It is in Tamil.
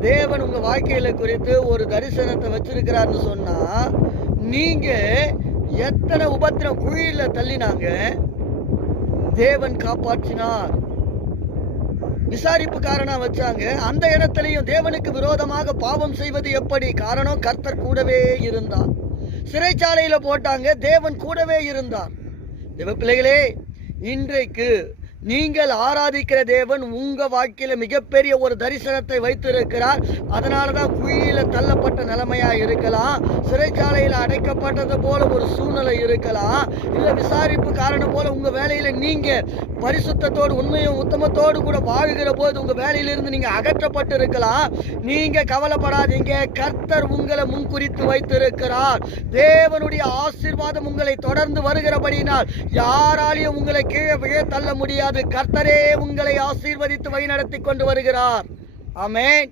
தேவன் உங்க வாழ்க்கையில குறித்து ஒரு தரிசனத்தை வச்சிருக்கிறார்னு சொன்னா, நீங்க எத்தனை உபத்திரம் குழியில தள்ளினாங்க, தேவன் காப்பாற்றினார். விசாரிப்புக்காரனா வச்சாங்க. அந்த இடத்திலையும் தேவனுக்கு விரோதமாக பாவம் செய்வது எப்படி? காரணம், கர்த்தர் கூடவே இருந்தார். சிறைச்சாலையில போட்டாங்க, தேவன் கூடவே இருந்தார். தேவ பிள்ளைகளே, இன்றைக்கு நீங்கள் ஆராதிக்கிற தேவன் உங்க வாழ்க்கையில மிகப்பெரிய ஒரு தரிசனத்தை வைத்திருக்கிறார். அதனாலதான் குழியில தள்ளப்பட்ட நிலைமையா இருக்கலாம், சிறைச்சாலையில அடைக்கப்பட்டது போல ஒரு சூழ்நிலை இருக்கலாம், இல்ல விசாரிப்பு காரணம் போல உங்க வேலையில நீங்க பரிசுத்தத்தோடு உண்மையும் உத்தமத்தோடு கூட வாழ்கிற போது உங்க வேலையிலிருந்து நீங்க அகற்றப்பட்டு இருக்கலாம். நீங்க கவலைப்படாதீங்க, கர்த்தர் உங்களை முன்குறித்து வைத்திருக்கிறார். தேவனுடைய ஆசீர்வாதம் உங்களை தொடர்ந்து வருகிறபடினால் யாராலையும் உங்களை கீழே விழ தள்ள முடியாது. கர்த்தரே உங்களை ஆசீர்வதித்து வழிநடத்தி கொண்டு வருகிறார். ஆமென்.